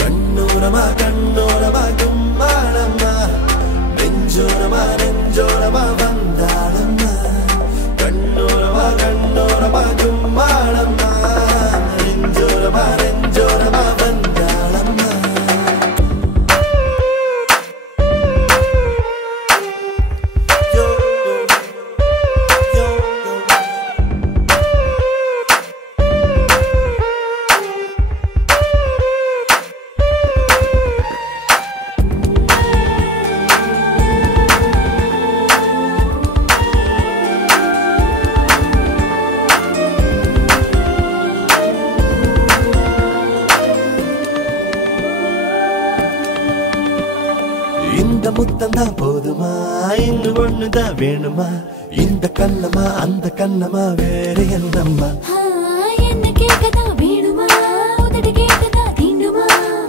கண்ணோரமா கண்ணோரமா கும்மாளம்மா நெஞ்சோரமா நெஞ்சோரமா வந்தாளம்மா கண்ணோரமா கண்ணோரமா கும்மாளம்மா நெஞ்சோரமா நெஞ்சோரமா வந்தாளம்மா இந்த முத்தந்தா போதுமா இன்னும் ஒண்ணுதான் வேணுமா இந்த கண்ணமா அந்த கண்ணமா வேற என்னம்மா என்ன கேட்கதா வேணுமா உதடு கேட்கதா தீண்டுமா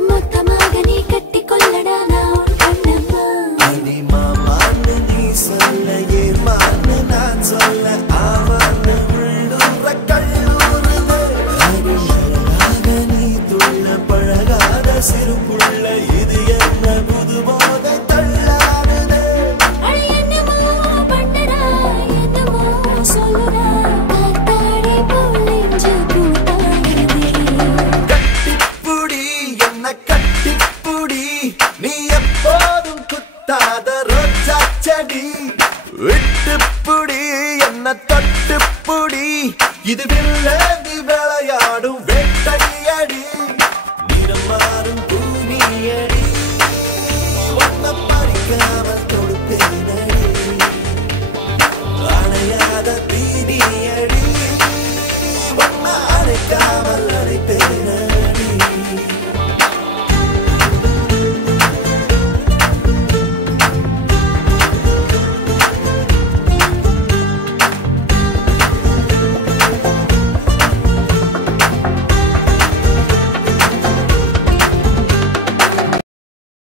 மொத்தமாக நீ கட்டி கொள்ளடா நான் உன் கண்ணம்மா அடி மாமான்னு நீ சொல்ல ஏமான்னு நான் சொல்ல ஆமான்னு உள்ளூர கல்லூருது அடியாக நீ துள்ள பழகாத சிறு புள்ள இது என்ன புது போதை தள்ளாடுது என்னமோ பண்ணடா என்னமோ சொல்லுடா காத்தாடி போல் நெஞ்சு கூத்தாடுதே கட்டிப்புடி என்ன கட்டிப்புடி நீ எப்போதும் குத்தாத ரோஜா செடி விட்டுப்புடி என்ன தொட்டுப்புடி இது வில்ல